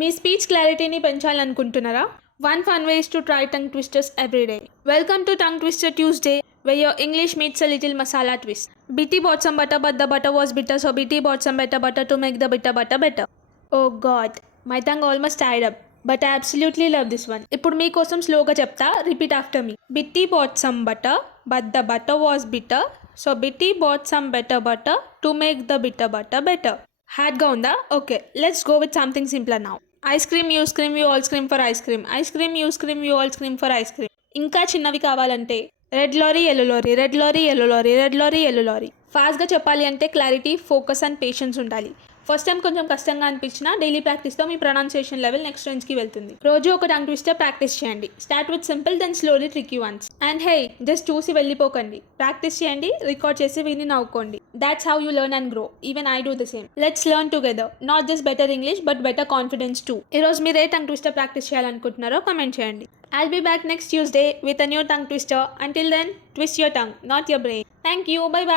మీ speech క్లారిటీని పెంచాలనుకుంటున్నారా? One fun way is to try tongue twisters every day. Welcome to Tongue Twister Tuesday, where your English meets a little masala twist. BT bought some butter, but the butter was bitter, so BT bought some better butter to make the bitter butter better. Oh god, my tongue almost tied up. But I absolutely love this one. ఇప్పుడు మీకోసం స్లోగా చెప్తా, repeat after me. Betty bought some butter, but the butter was bitter, so Betty bought some better butter to make the bitter butter better. హార్డ్గా ఉందా? Okay, let's go with something simpler now. Ice cream you scream you all scream for ice cream, ice cream you scream you all scream for ice cream. ఇంకా చిన్నవి కావాలంటే red lorry yellow lorry, red lorry yellow lorry, red lorry yellow lorry. ఫాస్ట్గా చెప్పాలి అంటే clarity, focus and patience ఉండాలి. First time కొంచెం కష్టంగా అనిపించినా డైలీ ప్రాక్టీస్తో మీ ప్రొనౌన్సియేషన్ లెవెల్ నెక్స్ట్ రేంజ్కి వెళ్తుంది. రోజు ఒక టంగ్ ట్విస్టర్ ప్రాక్టీస్ చేయండి. Start with simple then slowly tricky ones. And hey, just చూసి వెళ్ళిపోకండి. ప్రాక్టీస్ చేయండి, రికార్డ్ చేసి విని నవ్వుకోండి. That's how you learn and grow. Even I do the same. Let's learn together. Not just better English but better confidence too. ఈరోజు మీరు ఏ tongue twister practice చేయాలనుకుంటున్నారో comment చేయండి. I'll be back next Tuesday with a new tongue twister. Until then, twist your tongue, not your brain. Thank you. Bye bye.